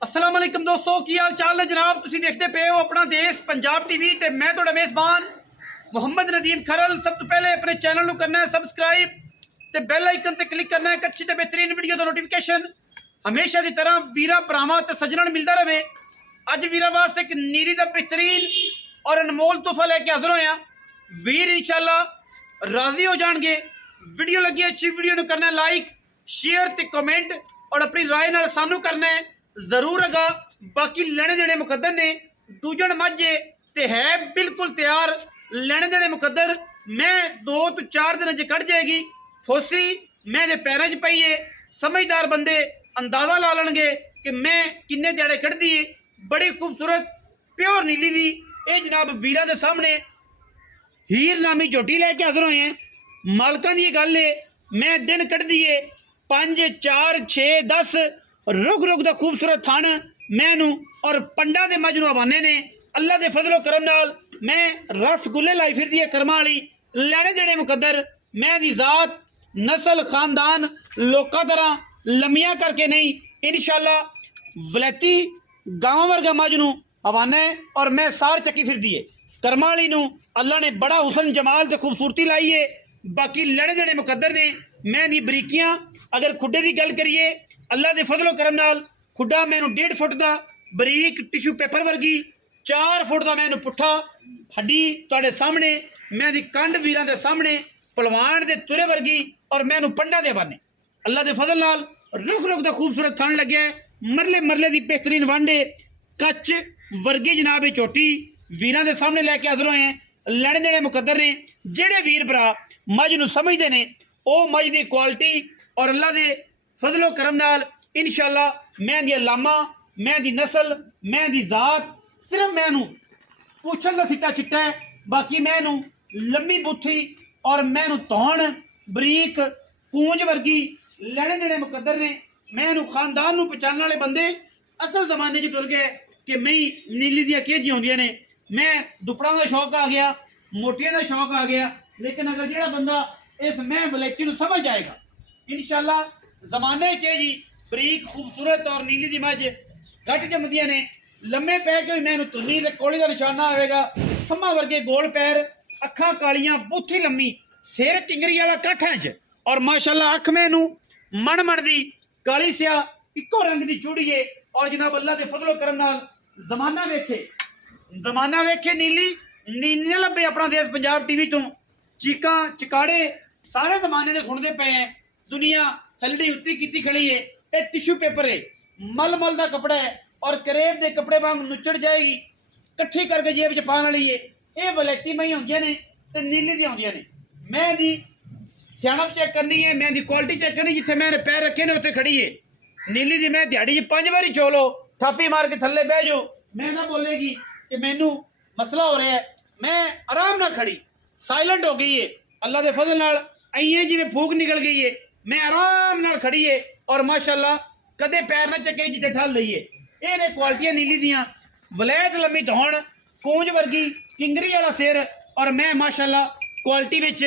अस्सलाम वालेकुम दोस्तों की हाल चाल ने जनाब। तुसीं देखते पे हो अपना देश पंजाब टीवी ते मैं तुहाडा मेज़बान मुहम्मद नदीम खरल। सब तो पहले अपने चैनल को करना है सबसक्राइब ते बैल आइकन ते क्लिक करना है। एक अच्छी ते बेहतरीन वीडियो का नोटिफिकेशन हमेशा की तरह वीरा भरावां ते सज्जणां नूं मिलता रहे। अज वीरा वास्ते एक नीरी का बेहतरीन और अनमोल तोहफा लैके हाजिर होया। वीर इंशाअल्लाह राजी हो जाएंगे। वीडियो लगी अच्छी वीडियो नूं करना है लाइक शेयर ते कमेंट और अपनी राय नाल सानू करना है जरूर हैगा। बाकी लेने देने मुकद्दर ने दूजन माझे ते है बिल्कुल तैयार। लेने देने मुकद्दर मैं 2 तो 4 दिन कट जाएगी। फोसी मैं दे पैरों च पई है। समझदार बंदे अंदाजा ला लेंगे कि मैं किन्ने ध्याड़े कढ़दी है। बड़ी खूबसूरत प्योर नीली दी ये जनाब वीरा के सामने हीर नामी झोटी लैके हाजिर होए हैं। मालकां दी गल है मैं दिन कढ़दी है 5 4 6 10 रुग रुग दा खूबसूरत थण मैनू और पंडा दे मजनू हवाने ने। अल्लाह दे फजलो करम नाल मैं रसगुल्ले लाई फिरदी है कर्मा वाली। लैने देने मुकद्दर मैं दी जात नस्ल खानदान लोका तरह लम्मियां करके नहीं इंशाअल्लाह वलैती गांव वर्गा मजनू हवाना है। और मैं सार चक्की फिरदी है कर्मा वाली नू अल्लाह ने बड़ा हुसन जमाल ते खूबसूरती लाई है। बाकी लैने देने मुकद्दर ने मैं दी बरीकियां अगर खुडे की गल करिए अल्लाह के फजलो करम नाल खुडा मैनू 1.5 फुट का बरीक टिशू पेपर वर्गी 4 फुट का मैनू पुट्ठा हड्डी तुहाडे सामने मैं दी कंड वीरां दे सामने पलवान दे तुरे वर्गी और मैनू पंडा दे बने अल्लाह के फजल नाल रुख रुख का खूबसूरत थण लग्या है। मरले मरले की बेहतरीन वांडे कच वर्गी जनाब चोटी वीरां दे सामने लैके हाजिर होए हैं। लैने देने मुकद्दर ने जेड़े वीर भरा मझ नूं समझदे ने ओ मझ दी क्वालिटी और अल्लाह दे फजलो करम नाल इंशाअल्लाह मैं दी लामा मैं दी नस्ल मैं दी जात सिर्फ मैनू पूछल का सिट्टा चिट्टा है। बाकी मैनू लम्मी बुथी और मैनू तौण बरीक पूंज वर्गी लैने देने मुकद्दर ने। मैनू खानदान नू पहचानने वाले बंदे असल जमाने च टुर गए कि मई नीली दियां केजी होंदियां ने। मैं दुपड़ा का शौक आ गया मोटियां का शौक आ गया। लेकिन अगर जेड़ा बंदा इस मैं वलैती नू समझ जाएगा इंशाअल्लाह जमाने च जी बरीक खूबसूरत और नीली दी मझ घट जमदियां ने। लम्मे पै के मैनू तुन्नी ते कोली का निशाना आएगा। थम्मा वर्गे गोल पैर अखा कालियां बूथी लम्मी सिर टिंगरी वाला काठा च और माशाअल्लाह अख मैनू मन मन दी काली सिया इको रंग दी चूड़ी है। और जनाब अल्लाह के फजलो करम नाल जमाना वेखे नीली नीली ना लभे अपना देश पंजाब टीवी तो चीकां चकाड़े सारे जमाने के सुनते पे हैं। दुनिया थलड़ी उत्ती की खड़ी है। ये टिशू पेपर है मल मल का कपड़ा है और करेब के कपड़े वांग नुचड़ जाएगी कट्ठी करके जेब च पाने वाली है। ये वलैती मई होंदियां ने ते नीली दी होंदियां ने। मैं दी सियाणप चेक करनी है मैं दी क्वालिटी चेक करनी जिथे मैंने पैर रखे ने उत्ते खड़ी है। नीली दी मैं दिहाड़ी 5 बारी चोलो थापी मार के थले बह जाओ मैं ना बोलेगी कि मैनू मसला हो रहा है। मैं आराम ना खड़ी साइलेंट हो गई है अल्लाह के फजल नाल अइए जिवें फूक निकल गई है। मैं आराम नाल खड़ी है और माशाअल्लाह कदे पैर ना चके जिते ठल लईए। ये ने क्वालिटियां नीली दियां वलैत लम्मी धौण पूंज वर्गी किंगरी वाला सिर और मैं माशाअल्लाह क्वालिटी विच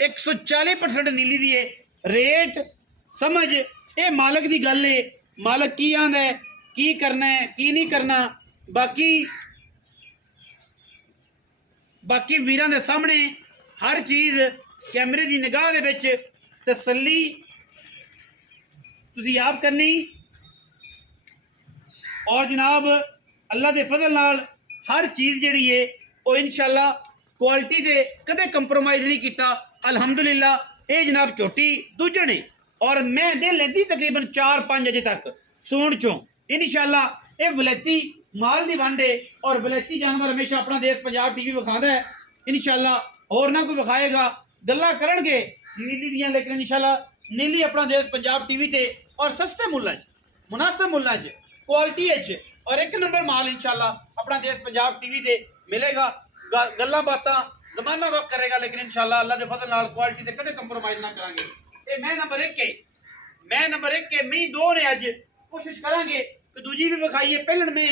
140% नीली दी है। रेट समझ ये मालक दी गल है। मालक की आंदा है की करना है की नहीं करना। बाकी वीरां दे सामने हर चीज़ कैमरे की निगाह दे विच तसल्ली तुसीं आप करनी। और जनाब अल्लाह के फजल नाल हर चीज़ जिहड़ी है वो इंशाअल्लाह क्वालिटी दे कदे कंप्रोमाइज़ नहीं किया। अल्हम्दुलिल्लाह ये जनाब झोटी दूजण है और मैं दे लेंदी तकरीबन 4-5 अजे तक सूण चों इंशाअल्लाह। ये वलैती माल दी वंड है और वलैती जानवर हमेशा अपना देश पंजाब टीवी विखादा है इंशाअल्लाह। और ना कोई विखाएगा गल्लां करनगे नीली दियां लेकिन इंशाअल्लाह नीली अपना देश पंजाब टीवी ते और सस्ते मुल्लां च मुनासिब मुल्लां च क्वालिटी और एक नंबर माल इंशाअल्लाह अपना देश पंजाब टीवी ते मिलेगा। गल्लां बातां जमाना वक्त करेगा लेकिन इंशाअल्लाह अल्लाह के फजल नाल क्वालिटी ते कदे कंप्रोमाइज़ ना करांगे। ये मैं नंबर 1 है मी 2 ने अज कोशिश करांगे कि दूजी भी विखाइए पहलन में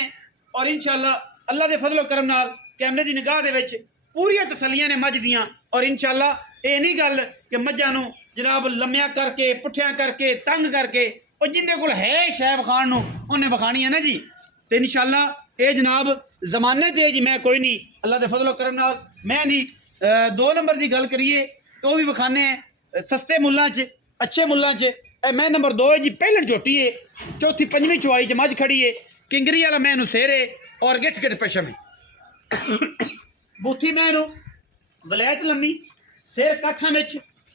और इंशाअल्लाह अल्लाह के फजलो करम नाल कैमरे की निगाह दे विच पूरियां तसलियां ने मझ दियां। और इंशाअल्लाह ये नहीं गल कि मझां नूं जनाब लम्मिया करके पुठिया करके तंग करके ਉਹ ਜਿੰਦੇ ਕੋਲ ਹੈ ਸ਼ੈ ਵਿਖਾਣ ਨੂੰ ਉਹਨੇ ਵਿਖਾਣੀ ਹੈ ਨਾ ਜੀ। ਤੇ ਇਨਸ਼ਾਅੱਲਾ ਇਹ ਜਨਾਬ ਜ਼ਮਾਨੇ ਤੇ ਜੀ, ਮੈਂ ਕੋਈ नहीं अल्लाह के फजलो करम नाल मैं दी 2 नंबर की गल करिए तो भी विखाने सस्ते मुल्लां च अच्छे मुल्लां च। मैं नंबर 2 है जी, पहलन झोटी है, चौथी पंजवीं चौआई च मझ खड़ी है, किंगरी वाला मैनू सेरे और गिठ गिठ पशम है। बूथी मैनू वलैत लम्मी सिर काठा विच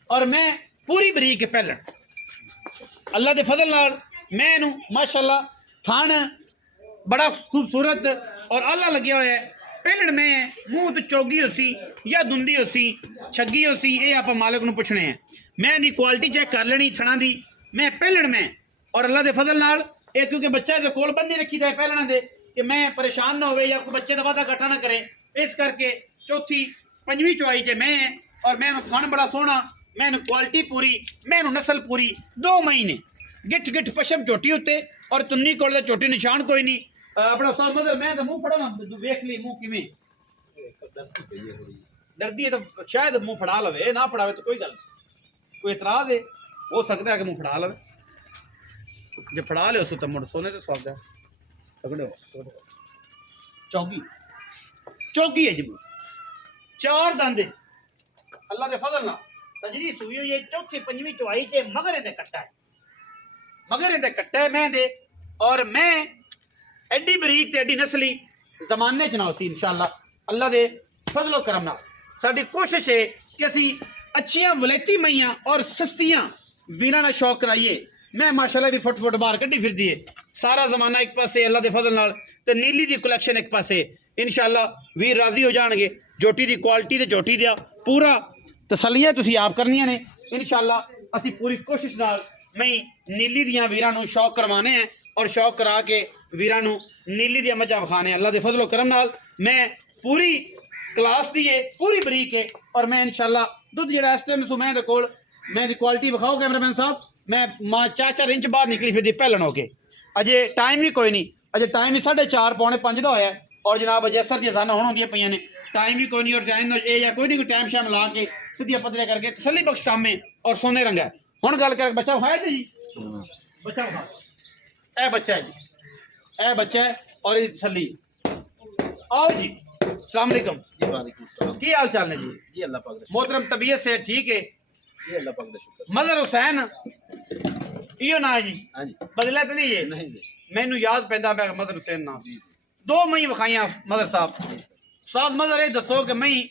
और मैं पूरी बरीक पहलन। अल्लाह के फजल नाल मैनू माशाअल्लाह थान बड़ा खूबसूरत और आला लग्या हुआ है। पहलण में मूँह तो चौगी होसी या दुंदी होसी छगी होसी, ये आप मालिक नूं पुछने हैं। मैं दी क्वालिटी चेक कर लेनी थणा दी, मैं पहलण में और अल्लाह के फजल नाल ये क्योंकि बच्चा दे कोल बंदी रखी है पहलण दे कि मैं परेशान ना होवे या कोई बच्चे का वादा घाटा ना करे, इस करके चौथी पंजवीं चौआई च मैं और मैं थण बड़ा सोहना, मैनू क्वालिटी पूरी, मैनू नस्ल पूरी। 2 महीने गिठ गिठ पशम चोटी उत्ते और तुन्नी कोल दा चोटी निशान कोई नहीं। अपना साथ मतलब मैं तो मुंह फड़ो ना, वेख ली मुंह किवें डरदी है तो शायद मुंह फड़ा लवे, ना फड़ावे तो कोई गल नहीं, कोई इतराज है हो सकता है कि मुंह फड़ा लवे, जो फड़ा ले उसको तो मुड़ सोने तो स्वाद है तगड़े हो। चौकी चौकी है जी, 4 दंद अल्लाह के फजल ना सजरी सूई हुई है, चौथी पंजवीं चौआई च मगर इहदे कट्टा है, मगर इहदे कट्टा है मैं दे। और मैं एडी बरीक ते एडी नस्ली जमाने च ना होसी इंशाअल्लाह अल्लाह दे फजलो करम नाल। साडी कोशिश है कि असी अच्छियां वलैती मईयां और सस्तियां वीरां दा शौक कराइए। मैं माशाअल्लाह दी फुट फुट बाहर कड्डी फिरदी है, सारा जमाना एक पासे अल्लाह दे फजल नाल ते नीली दी कलैक्शन एक पासे। इंशाअल्लाह वीर राजी हो जाणगे, जोटी दी क्वालिटी ते जोटी दा पूरा तसल्लियां तुसीं आप करनियां ने। इंशाअल्लाह असी पूरी कोशिश नाल मई नीली दियां वीरां नूं शौक करवाने हैं और शौक करा के वीरां नूं नीली दियां मझां विखाने। अल्लाह दे फजलो करम नाल मैं पूरी क्लास दी है, पूरी बरीक है और मैं इंशाअल्लाह दुध जिहड़ा इस टाइम सुमै दे कोल मैं दी क्वालिटी विखाओ कैमरामैन साहब, मैं 4-4 इंच बाहर निकली फिरदी पहलन हो के। अजे टाइम भी कोई नहीं, अजे टाइम भी 4:30 पौने 5 दा होया और जनाब अजे असर दी अज़ानां हुण होंदियां पईयां ने, टाइम भी कोई नहीं और टाइम ए या कोई नहीं कोई टाइम शाम ला के सीधिया पतले करके तसल्ली बख्श काम है और सोने रंगा है। हुण गल कर बच्चा विखाया जी, बच्चा विखा ए बच्चा है जी, ए बच्चा है और ये तसल्ली। आओ जी, अस्सलाम वालेकुम जी। वालेकुम सलाम की हाल चाल है जी? जी अल्लाह पाक दा मोहतरम तबीयत से ठीक है? जी अल्लाह पाक दा शुक्र। मदर हुसैन इो ना जी? हां जी। बदला तो नहीं है? नहीं जी। मैनू याद पैदा मैं मदर हुसैन ना जी 2 मई विखाइया मदर साहब। साथ मदर ये दसो कि मई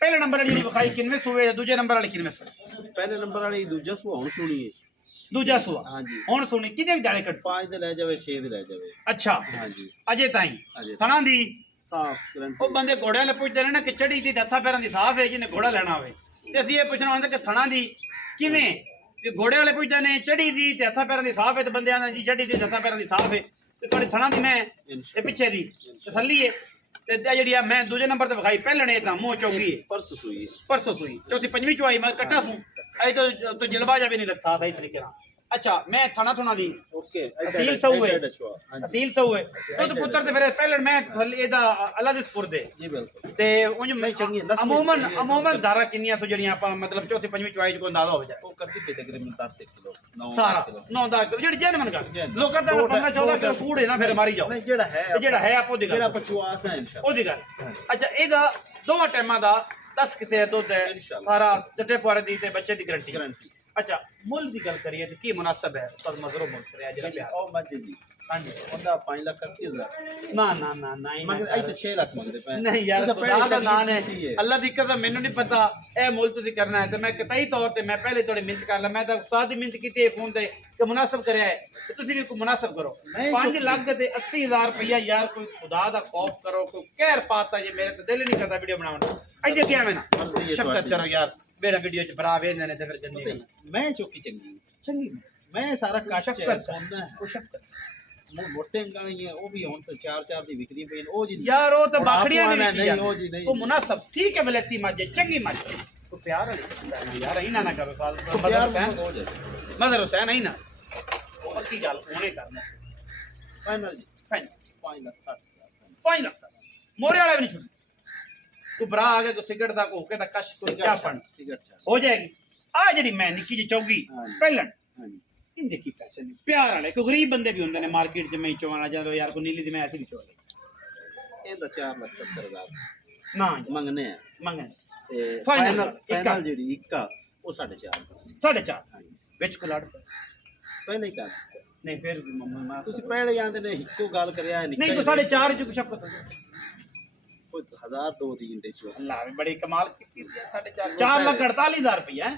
पहले नंबर वाली जी विखाई किनवे सूए, दूजे नंबर वाली किनवे सूए? पहले नंबर वाली दूजा सुआ हुन सुनी है। दूजा सूआ हां जी। हुण सुनी किने दाड़े कट 5 दे रह जावे 6 दे रह जावे। अच्छा हां जी। अजे ताई अजे थणा दी साफ करंट ਉਹ ਬੰਦੇ ਘੋੜਿਆਂ ਵਾਲੇ ਪੁੱਛਦੇ ਨੇ ਨਾ ਕਿ ਚੜੀ ਦੀ ਹੱਥਾਂ ਪੈਰਾਂ ਦੀ ਸਾਫ਼ ਹੈ ਜਿਹਨੇ ਘੋੜਾ ਲੈਣਾ ਹੋਵੇ, ਤੇ ਅਸੀਂ ਇਹ ਪੁੱਛਣਾ ਹੁੰਦਾ ਕਿ ਥਣਾ ਦੀ ਕਿਵੇਂ, ਕਿ ਘੋੜੇ ਵਾਲੇ ਪੁੱਛਦੇ ਨੇ ਚੜੀ ਦੀ ਤੇ ਹੱਥਾਂ ਪੈਰਾਂ ਦੀ ਸਾਫ਼ ਹੈ, ਤੇ ਬੰਦਿਆਂ ਦਾ ਜੀ ਚੜੀ ਦੀ ਹੱਥਾਂ ਪੈਰਾਂ ਦੀ ਸਾਫ਼ ਹੈ, ਤੇ ਤੁਹਾਡੇ ਥਣਾ ਦੀ ਮੈਂ ਇਹ ਪਿੱਛੇ ਦੀ ਤਸੱਲੀ ਹੈ। ਤੇ ਇਹ ਜਿਹੜੀ ਆ ਮੈਂ ਦੂਜੇ ਨੰਬਰ ਤੇ ਵਿਖਾਈ ਪਹਿਲਣੇ ਤਾਂ ਮੂੰਹ ਚੌਗੀ ਹੈ, परसों सुई है। परसों सुई, चौथी पंजवीं चौआई मैं कट्टा सूं अजे तो जलवा जा भी नहीं लगता सही तरीके नाल। अच्छा मैं थना थुना दी ओके असील सऊ है, हां जी। असील सऊ है तो पुत्र ते फिर ਪਹਿਲਣ मैं ਇਹਦਾ ਅੱਲਾ ਦੇ ਸਪੁਰਦ ਹੈ जी बिल्कुल। ਤੇ ਉਂਝ ਨਹੀਂ ਚੰਗੀ ਨਸਲ ਅਮੂਮਨ ਚੰਗੀ ਹੈ। ਅਮੂਮਨ ਦਾਰਾ ਕਿੰਨੀਆਂ ਤੋਂ ਜਿਹੜੀਆਂ ਆਪਾਂ ਮਤਲਬ ਚੌਥੀ ਪੰਜਵੀਂ ਚੁਆਈ ਚ ਕੋਈ ਅੰਦਾਜ਼ਾ ਹੋ ਜਾਏ वो करती पे तकरीबन 10 किलो 9 ਸਾਰਾ किलो। 9-10 ਕਿਲੋ ਜਿਹੜੀ ਜੈਨਮਨ ਗੱਲ ਜੈਨ। ਲੋਕਾਂ ਦਾ 15-14 ਕਿਲੋ ਫੂਡ ਹੈ ਨਾ ਫਿਰ ਮਾਰੀ ਜਾਓ नहीं जेड़ा है ਤੇ ਜਿਹੜਾ ਹੈ ਆਪੋ ਦੀ जेड़ा ਗੱਲ पचवास है इंशाल्लाह। ਉਹਦੀ ਗੱਲ। ਅੱਛਾ ਇਹਦਾ ਦੋਵਾਂ ਟਾਈਮਾਂ ਦਾ 10 ਕਿਸੇ ਦੁੱਧ ਹੈ इंशाल्लाह। ਸਾਰਾ ਚੱਟੇ ਪੁਆਰੇ ਦੀ ਤੇ ਬੱਚੇ ਦੀ ਗਰੰਟੀ। गारंटी। अच्छा मुल की गल करिए तो की मुनासिब है उस्ताद मजरो मुल करे जरा प्यार ओ मत जी। हां जी ओदा 5,80,000 ना ना ना ना ही मगर आई तो 6 लाख मंगदे पे। नहीं यार तो खुदा दा नाम है है। अल्लाह दी कसम मैनू नहीं पता ए मुल तुसी करना है तो मैं कतई तौर ते मैं पहले थोड़ी मिन्नत कर ला, मैं तो उस्ताद दी मिन्नत कीती है फोन ते कि मुनासिब करया है तो तुसी भी कोई मुनासिब करो। नहीं, 5 लाख ते 80,000 रुपया यार कोई खुदा दा खौफ करो, कोई कहर पाता ये मेरे तो दिल ही नहीं करता वीडियो बनावन इधर क्या मैं ना मर्जी है शफकत तुम्हारी। करो यार मेरा वीडियो च बरा वेंदे ने ते फिर गंदी गल्ल। मैं चौकी चंगी चंगी मैं सारा काच है शफकत सोना है। को शफकत मुंह मोटे अंगाली है वो भी हुन तो 4-4 दी बिक्री पे ओ जी। यार वो तो और बाखड़ियां आप नहीं नहीं, वो जी नहीं। वो मुनासिब ठीक है बलेती मजे चंगी मजे तो प्यार वाली यार ही ना करो साल तो प्यार हो जाए मदर हुसैन ही ना वो अच्छी गल होने करना फाइनल जी। 5 5,60,000 5 लाख मोरे वाला भी नहीं छुड़ी तू बरा आ गया तो सिगरेट दा होके दा कश कोई क्या पन सिगरेट हो जाएगी आ जड़ी मैं निकी जी चौगी हाँ जी। पहलन हां जी। ਇਹਦੇ ਕੀ ਪੈਸੇ ਨੇ ਪਿਆਰ ਵਾਲੇ ਕੋਈ ਗਰੀਬ ਬੰਦੇ ਵੀ ਹੁੰਦੇ ਨੇ ਮਾਰਕੀਟ 'ਚ ਮੈਂ ਚਵਾਣਾ ਜਦੋਂ ਯਾਰ ਕੋਈ ਨੀਲੀ ਦੀ ਮੈਂ ਐਸੀ ਵੀ ਚਵਾ ਲਈ ਇਹਦਾ 4,70,000 ਨਾ ਜੀ, ਮੰਗਨੇ ਆ ਮੰਗਣ ਤੇ Final, ਫਾਈਨਲ ਇੱਕ ਆ। ਫਾਈਨਲ ਜਿਹੜੀ ਇੱਕ ਆ ਉਹ 4.5 4.5 ਹਾਂਜੀ ਵਿੱਚ ਕੋਲਾੜ ਪਹਿਲੇ ਹੀ ਕਰ ਦਿੱਤਾ। ਨਹੀਂ ਫਿਰ ਵੀ ਮੰਮਾ ਤੁਸੀਂ ਪਹਿਲੇ ਜਾਂਦੇ ਨੇ ਇੱਕੋ ਗੱਲ ਕਰਿਆ ਨਹੀਂ ਤਾਂ 4.5 ਚ ਕੁਛ ਪਤਾ ਕੋਈ 1000 ਦੋ ਦੀ ਦੇ ਚੋ ਅੱਲਾ ਵੀ ਬੜੀ ਕਮਾਲ ਕੀਤੀ 4.5 4,48,000 ਰੁਪਏ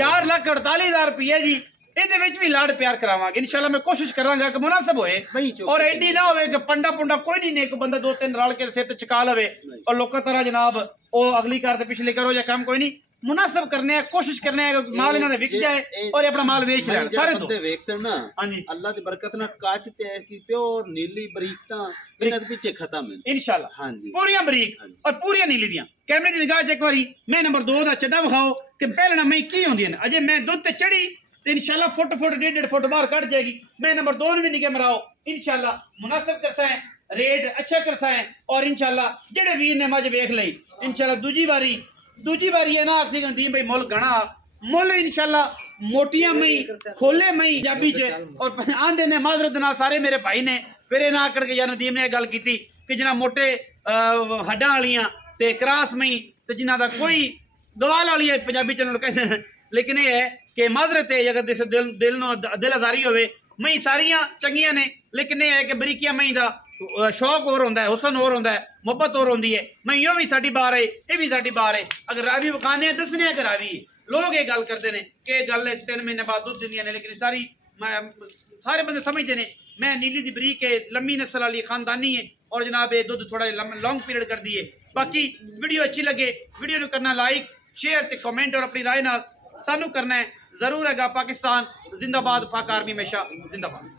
4,48,000 ਰੁਪਏ ਜੀ ਇਹਦੇ ਵਿੱਚ ਵੀ ਲਾਡ ਪਿਆਰ ਕਰਾਵਾਂਗੇ ਇਨਸ਼ਾਅੱਲਾ ਮੈਂ ਕੋਸ਼ਿਸ਼ ਕਰਾਂਗਾ ਕਿ ਮੁਨਾਸਬ ਹੋਏ ਬਈ ਚੁੱਪ ਔਰ ਐਡੀ ਨਾ ਹੋਵੇ ਕਿ ਪੰਡਾ ਪੁੰਡਾ ਕੋਈ ਨਹੀਂ ਨੇ ਇੱਕ ਬੰਦਾ ਦੋ ਤਿੰਨ ਰਲ ਕੇ ਸਿਰ ਤੇ ਚਕਾ ਲਵੇ ਔਰ ਲੋਕਾਂ ਤਰ੍ਹਾਂ ਜਨਾਬ ਉਹ ਅਗਲੀ ਕਾਰ ਤੇ ਪਿਛਲੇ ਕਰੋ ਜਾਂ ਕੰਮ ਕੋਈ ਨਹੀਂ ਮੁਨਾਸਬ ਕਰਨੇ ਆ ਕੋਸ਼ਿਸ਼ ਕਰਨੇ ਆ ਕਿ ਮਾਲ ਇਹਨਾਂ ਦਾ ਵਿਕ ਜਾਏ ਔਰ ਇਹ ਆਪਣਾ ਮਾਲ ਵੇਚ ਲੈਣ ਸਾਰੇ ਦੋ ਬੰਦੇ ਵੇਖਣ ਨਾ ਹਾਂਜੀ ਅੱਲਾ ਦੀ ਬਰਕਤ ਨਾਲ ਕੱਚ ਤੇ ਐਸ ਕੀ ਪਿਓਰ ਨੀਲੀ ਬਰੀਕ ਤਾਂ ਇਹਨਾਂ ਦੇ ਪਿੱਛੇ ਖਤਮ ਹੈ ਇਨਸ਼ਾਅੱਲਾ ਹਾਂਜੀ ਪੂਰੀਆਂ ਬਰੀਕ ਔਰ ਪੂਰੀਆਂ ਨੀਲੀ ਦੀਆਂ ਕੈਮਰੇ ਦੀ ਨਿਗਾਹ 'ਚ ਇੱਕ ਵਾਰੀ ਮੈਂ ਨੰਬਰ 2 ਦਾ ਚੱਡਾ ਵਿਖਾਓ ਕਿ ਪਹਿਲਾਂ ਮੈਂ ਕੀ ਹੁੰਦੀਆਂ ਨੇ ਅਜੇ ਮੈਂ ਦੁੱਧ ਤੇ ਚੜੀ ਤੇ ਇਨਸ਼ਾਅੱਲਾ ਫੁੱਟ 1.5 ਫੁੱਟ ਬਾਹਰ ਕੱਢ ਜਾਏਗੀ मैं नंबर 2 में निगह मराओ इंशाल्लाह मुनासिब करसा है रेट अच्छा करसा है और इंशाल्लाह जेड़े वीर ने मज वेख लई इंशाल्लाह दूजी बारी है ना आखिरी गंदीम भाई मुल गणा मुल इंशाल्लाह मोटियां मई खोले मई पंजाबी च और आंदे ने माजरत नाल सारे मेरे भाई ने फिर इन्हां आकड़ के यार नदीम ने गल कीती कि जिन्हां मोटे हड्डां वालियां ते क्रास मई ते जिन्हां दा कोई गवाल वाली पंजाबी च कहते हैं लेकिन ये है कि माजरत है अगर दिस दिल दिल आजारी होवे मई सारियां चंगियां ने लेकिन यह है कि बरीकियां मई का शौक और होंदा है हुसन और होंदा है मुहब्बत और होंदी है मैं यो भी साडी बार है ये भी साडी बार है अगर रावी विखाने दसने कि रावी लोग ये गल करते हैं कि गल 3 महीने बाद दुध दिंदियां ने लेकिन सारी सारे बंदे समझते हैं मैं नीली दी बरीक है लंबी नस्ल वाली खानदानी है और जनाब ये दुध थोड़ा लॉन्ग पीरियड कर दी है बाकी वीडियो अच्छी लगे वीडियो को करना लाइक शेयर ते कमेंट और अपनी राय नाल सानू करना है जरूर हैगा पाकिस्तान जिंदाबाद पाक आर्मी हमेशा जिंदाबाद।